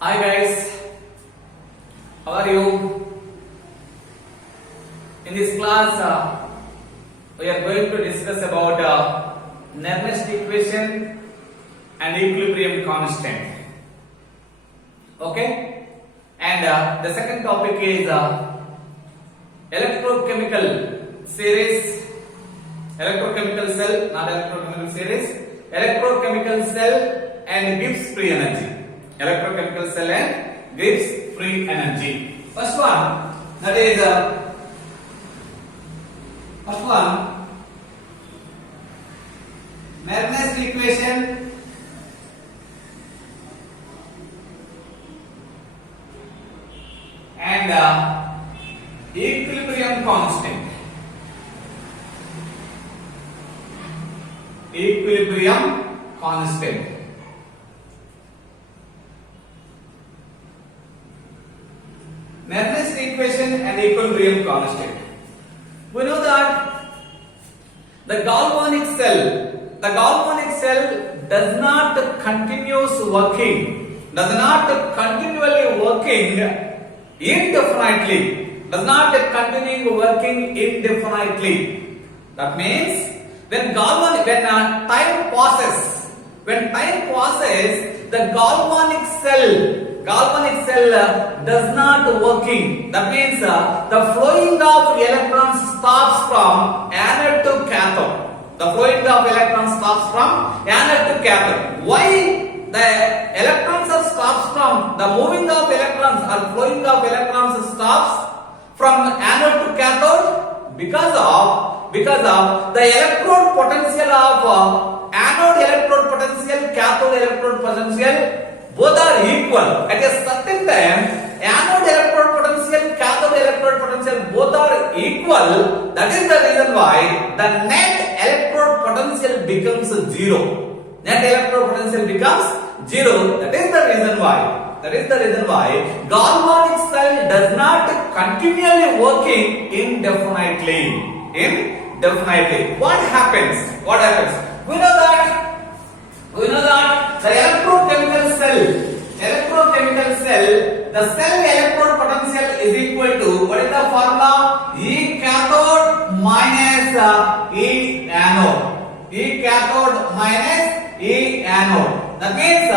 Hi guys, how are you? In this class, we are going to discuss about Nernst equation and equilibrium constant. Okay, and the second topic is electrochemical series, electrochemical cell, not electrochemical series, electrochemical cell and Gibbs free energy. Electrochemical cell and Gibbs free energy. First one, that is Nernst equation and equilibrium constant. Equilibrium constant. Nernst equation and equilibrium constant. We know that the galvanic cell does not continuously working indefinitely. That means when time passes, the galvanic cell does not working. That means the flowing of electrons stops from anode to cathode. Why the electrons are stops from the moving of electrons or flowing of electrons stops from anode to cathode? Because of the electrode potential of anode electrode potential, cathode electrode potential, both are equal. At a certain time, anode electrode potential, cathode electrode potential, both are equal. That is the reason why the net electrode potential becomes zero. That is the reason why galvanic cell does not continually working indefinitely. What happens? We know that the electrochemical cell, the cell electrode potential is equal to, what is the formula? E cathode minus E anode. E cathode minus E anode. That means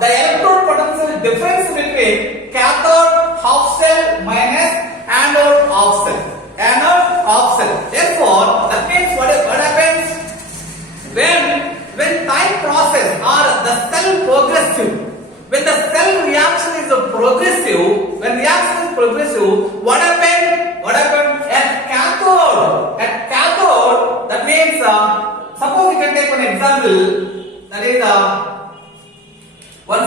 the electrode potential difference between cathode half cell minus anode half cell. Therefore, that means what happens when time process or the cell progressive, when the cell reaction is progressive, what happened at cathode? That means suppose we can take one example, that is one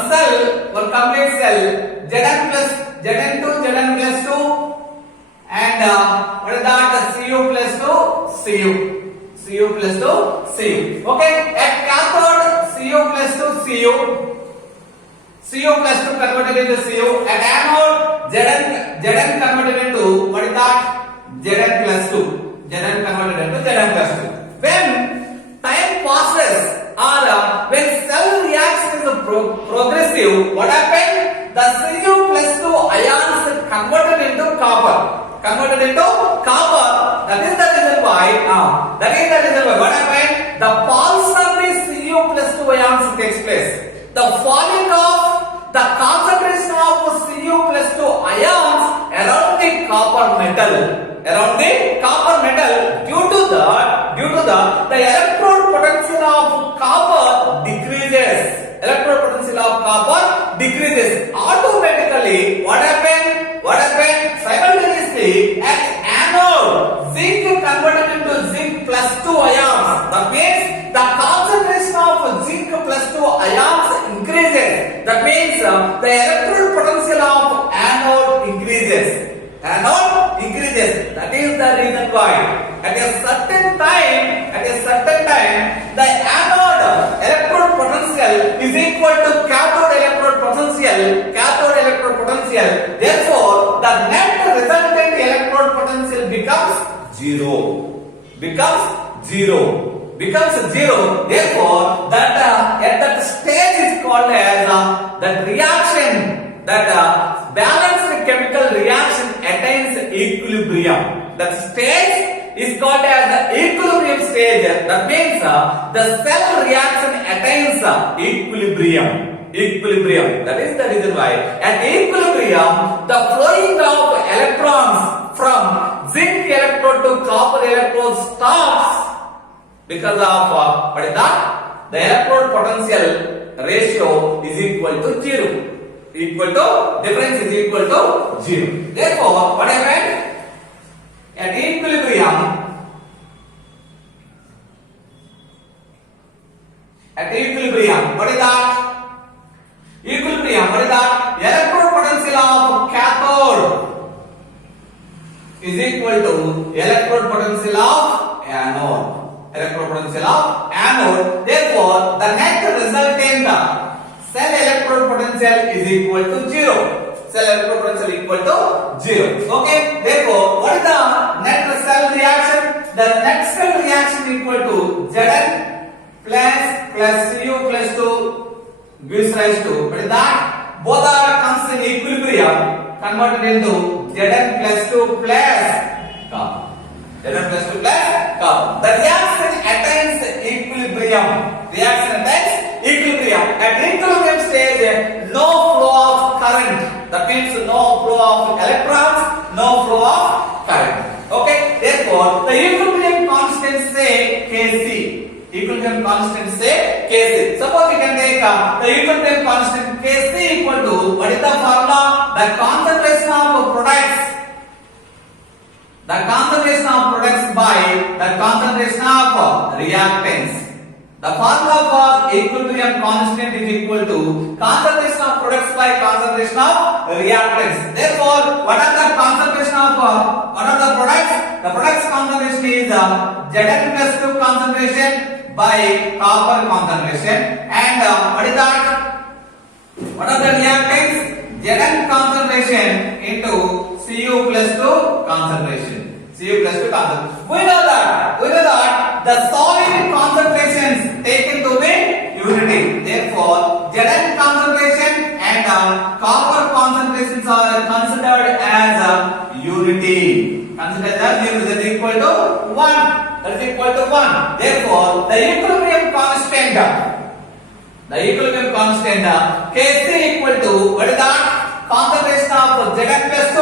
complete cell, Zn plus 2 and what is that? Cu plus 2 Cu. Okay, at cathode Cu plus 2 converted into Cu. At anode Zn converted into, what is that? Zn plus 2. Zn converted into Zn plus 2. When time passes or when cell reaction is progressive, what happened? The Cu plus 2 ions converted into copper. That is the reason why. What happened? The pulse of the Cu plus 2 ions takes place. The falling of the concentration of Cu plus 2 ions around the copper metal. Due to the electrode potential of copper decreases. Automatically, what happened? Simultaneously, at anode, zinc converted into zinc plus 2 ions. That means the concentration of zinc plus 2 ions increases. That means the electrode potential of anode increases. That is the reason why at a certain time, the anode electrode potential is equal to cathode electrode potential. Therefore, the net resultant electrode potential becomes zero. Therefore, that at that stage is called as that reaction that balanced chemical reaction attains equilibrium. That stage is called as the equilibrium stage. That means the cell reaction attains equilibrium. Equilibrium. That is the reason why at equilibrium the flowing of electrons from zinc electrode to copper electrode stops because of what is that? The electrode potential ratio is equal to 0. Equal to difference is equal to 0. Therefore, what happened? At equilibrium, what is that? Equilibrium, what is that? Electrode potential of cathode is equal to electrode potential of anode. Electrode potential of anode. Therefore, the net resultant cell electrode potential is equal to 0. Cell electrode potential equal to 0. Okay. Therefore, what is the net cell reaction? The net cell reaction equal to Zn plus Cu plus 2 gives rise to what is that? Both are comes in equilibrium converted into Zn plus 2 plus carbon. Zn plus 2 plus carbon. The reaction attains equilibrium. Reaction attains equilibrium. At equilibrium stage, no flow of current. That means no flow of electrons, no flow of current. Okay. Therefore, the equilibrium constant say Kc. Equilibrium constant say Kc. Suppose you can take the equilibrium constant Kc equal to what is the formula? The concentration of products. The concentration of products by the concentration of reactants. The formula for equilibrium constant is equal to concentration of products by concentration of reactants. Therefore, what are the concentration of what are the products? The products concentration is Zn plus 2 concentration by copper concentration, and what is that? What are the reactants? Zn concentration into Cu plus 2 concentration. Cu plus 2 concentration. We know that the solid concentrations taken to be unity. Therefore, Zn concentration and copper concentrations are considered as unity. Consider that that is equal to 1. That is equal to 1. Therefore, the equilibrium constant Kc equal to what is that? Concentration of Zn plus 2.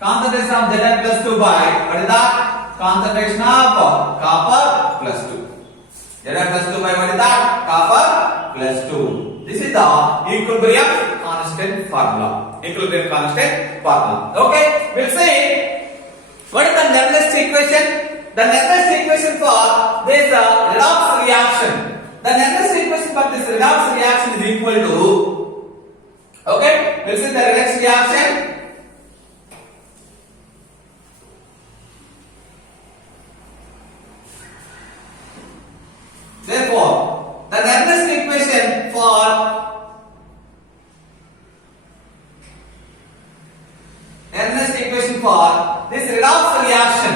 Concentration of Zn plus 2 by what is that? Concentration of copper plus 2. Zn plus 2 by what is that? Copper plus 2. This is the equilibrium constant formula. Equilibrium constant formula. Okay, we'll see what is the Netlist equation. The Netlist equation for this redox reaction. The Netlist equation for this redox reaction is equal to, okay, we'll see the redox reaction. Therefore, the Netlist equation for this redox reaction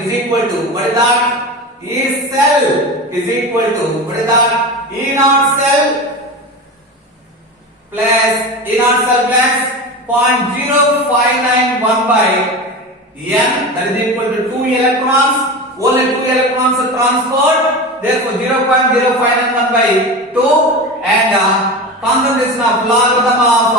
is equal to what is that? E cell is equal to what is that? E naught cell plus 0.0591 by n, that is equal to 2 electrons. Only 2 electrons are transferred. Therefore, 0.0591 by 2 and concentration of logarithm of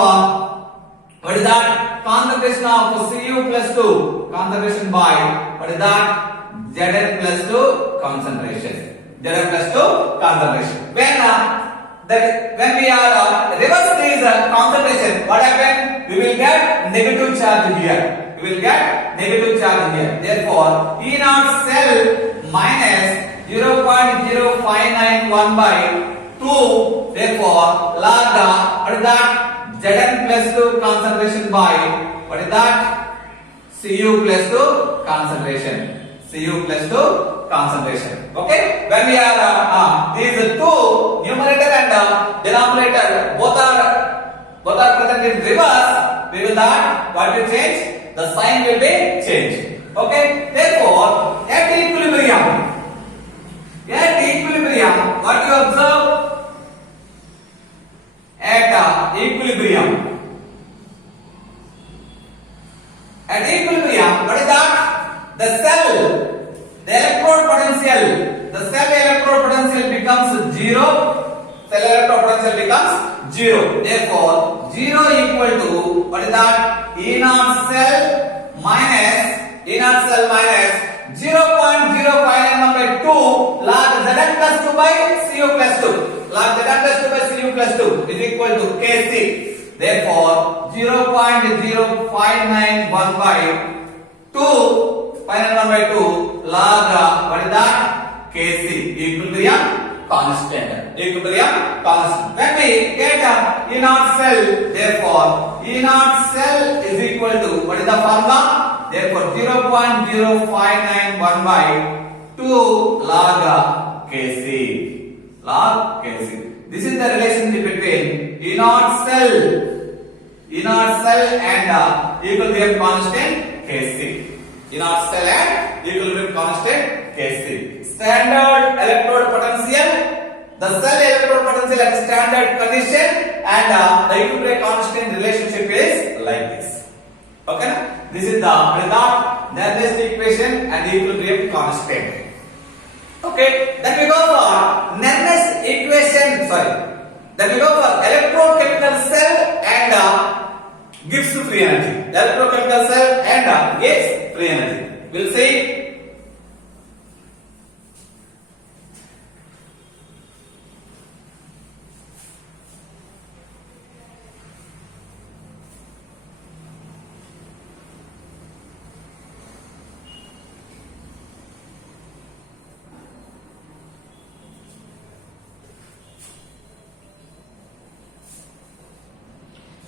what is that? Concentration of Cu plus 2. Concentration by what is that? Zn plus 2 concentration. Zn plus 2 concentration. When we are reverse this concentration, what happens? We will get negative charge here. We will get negative charge here. Therefore, E naught cell minus 0.0591 by 2. Therefore, log what is that? Zn plus 2 concentration by what is that? Cu plus 2 concentration. Cu plus 2 concentration. Okay? When we are these two numerator and denominator both are present in reverse, we will not what will change? The sign will be changed. Okay? Therefore, at equilibrium, what you cell electropotential becomes zero. Cell electropotential becomes zero. Therefore, 0 equal to what is that? E naught cell minus 0.0591 by 2 log Zn plus 2 by Cu plus 2. Log Zn plus 2 by Cu plus 2 is equal to Kc. Therefore, 0.0591 by 2 log what is that? Kc. Equilibrium constant. Equilibrium constant. When we get E naught cell, therefore E naught cell is equal to what is the formula? Therefore 0.0591 by 2 log Kc. Log Kc. This is the relationship between E naught cell and equilibrium constant Kc. E naught cell and equilibrium constant Kc. Standard electrode potential, the cell electrode potential at standard condition, and the equilibrium constant relationship is like this. Okay, this is the result, Nernst equation and equilibrium constant. Okay, then we go for Nernst equation. Then we go for electrochemical cell and Gibbs free energy. Electrochemical cell and Gibbs free energy. We'll see.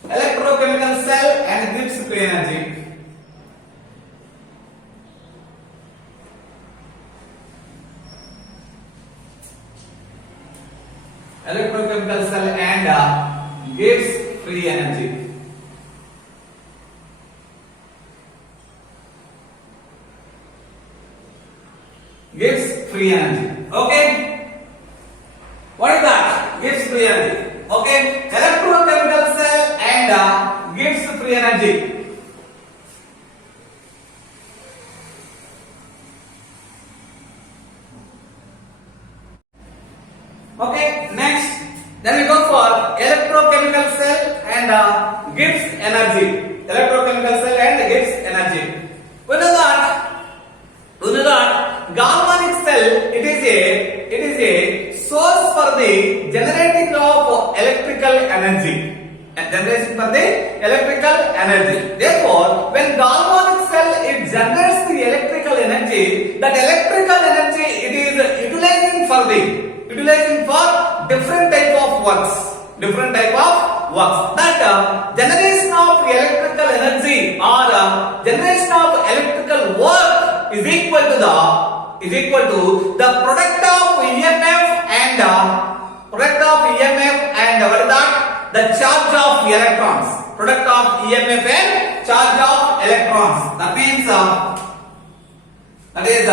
Electrochemical cell and Gibbs free energy. Electrochemical cell and Gibbs free energy. Gibbs free energy. Okay. What is that? Gibbs free energy. Okay. Electrochemical cell and Gibbs free energy. Okay. Next, then we go for electrochemical cell and Gibbs energy. Electrochemical cell and Gibbs energy. We know that galvanic cell it is a source for the generating of electrical energy. And generation for the electrical energy. Therefore, when galvanic cell it generates the electrical energy, that electrical energy it is utilizing for different type of works. That generation of electrical energy or generation of electrical work is equal to the product of EMF and what is that? The charge of electrons. Product of EMF and charge of electrons. That means that is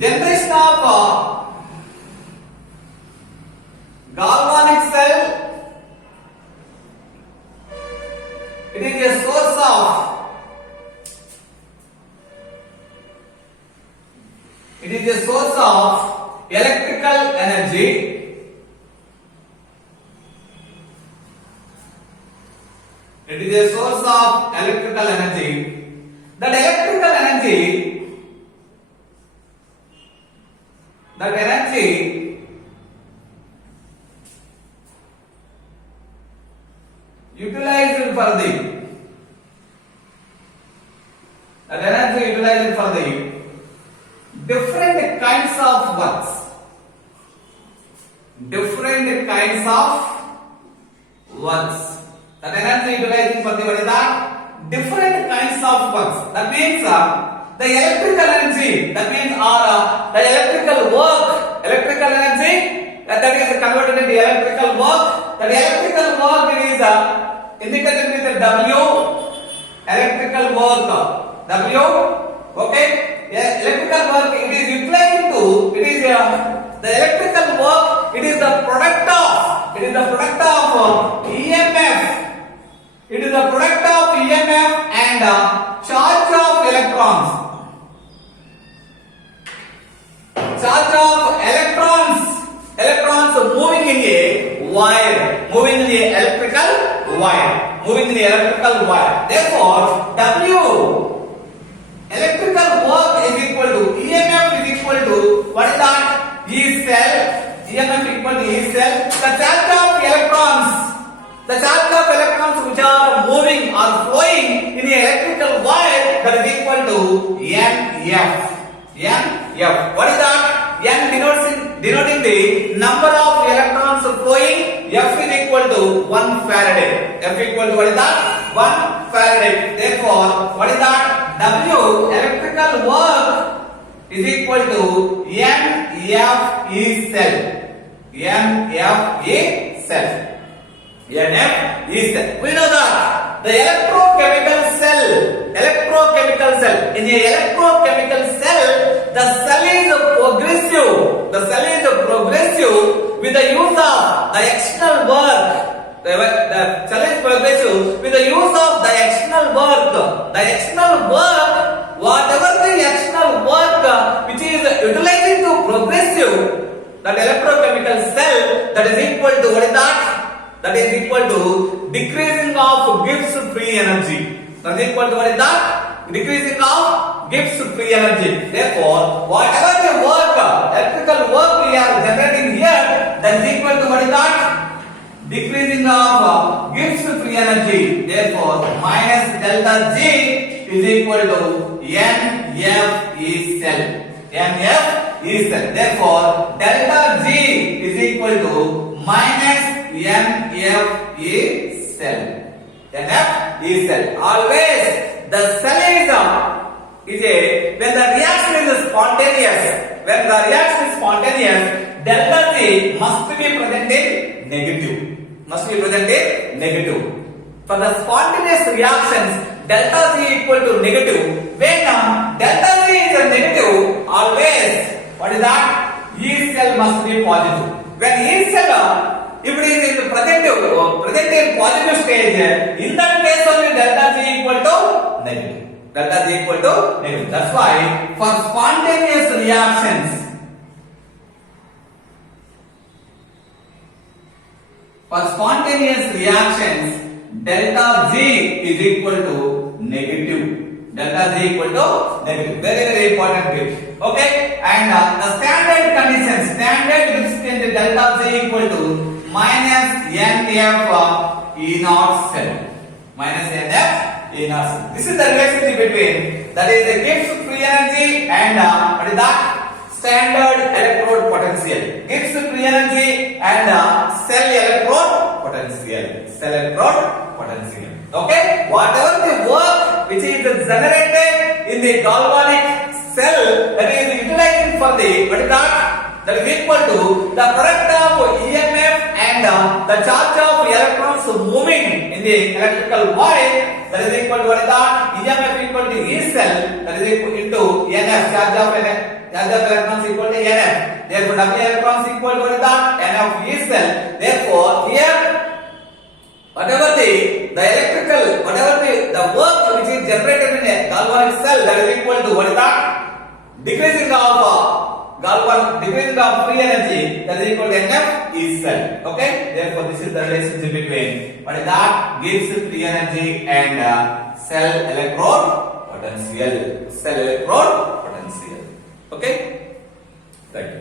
generation of galvanic cell. It is a source of electrical energy. It is a source of electrical energy. That energy utilized for the different kinds of works. That energy utilizing for the what is that? Different kinds of works. That means the electrical energy. That means the electrical work. Electrical energy that is converted into electrical work. That electrical work is indicated with the W. Electrical work. W. Okay. Electrical work it is utilizing to. It is the electrical work. It is the product of EMF. It is the product of EMF and charge of electrons. charge of electrons moving in a wire, moving in the electrical wire. Therefore, W electrical work is equal to EMF is equal to what is that? E cell. EMF equal to E cell. The charge of electrons which are moving or flowing in the electrical wire, that is equal to NF. What is that? N denoting the number of electrons flowing. F is equal to 1 Faraday. F equal to what is that? 1 Faraday. Therefore, what is that? W electrical work is equal to NF cell. NF cell. We know that the electrochemical cell. In a electrochemical cell, the cell is progressive. With the use of the external work. The cell is progressive with the use of the external work. Whatever the external work which is utilizing to progressive, that electrochemical cell, that is equal to what is that? That is equal to decreasing of Gibbs free energy. That is equal to what is that? Decreasing of Gibbs free energy. Therefore, whatever the work, electrical work we are generating here, that is equal to what is that? Decreasing of Gibbs free energy. Therefore, minus delta G is equal to NF cell. Therefore, delta G is equal to minus NF cell. Always the cell is a when the reaction is spontaneous. Delta G must be present in negative. For the spontaneous reactions, delta G equal to negative. When delta G is a negative, always what is that? E cell must be positive. When E cell if it is in present in positive stage, in that case only delta G equal to negative. That's why for spontaneous reactions, delta G is equal to negative. Very, very important bit. Okay, and the standard conditions, which is delta G equal to minus NF E naught cell. This is the relationship between that is the Gibbs free energy and what is that? Standard electrode potential. Gibbs free energy and cell electrode potential. Okay, whatever the work which is generated in the galvanic cell, that is utilizing for the what is that? That is equal to the product of EMF and the charge of electrons moving in the electrical wire, that is equal to what is that? EMF equal to E cell, that is equal into NF, charge of electrons equal to NF. Therefore, W electrons equal to what is that? NF E cell. Therefore, here whatever the work which is generated in a galvanic cell, that is equal to what is that? Decreasing of free energy, that is equal to NF E cell. Okay, therefore this is the relationship between what is that? Gibbs free energy and cell electrode potential. Okay, right.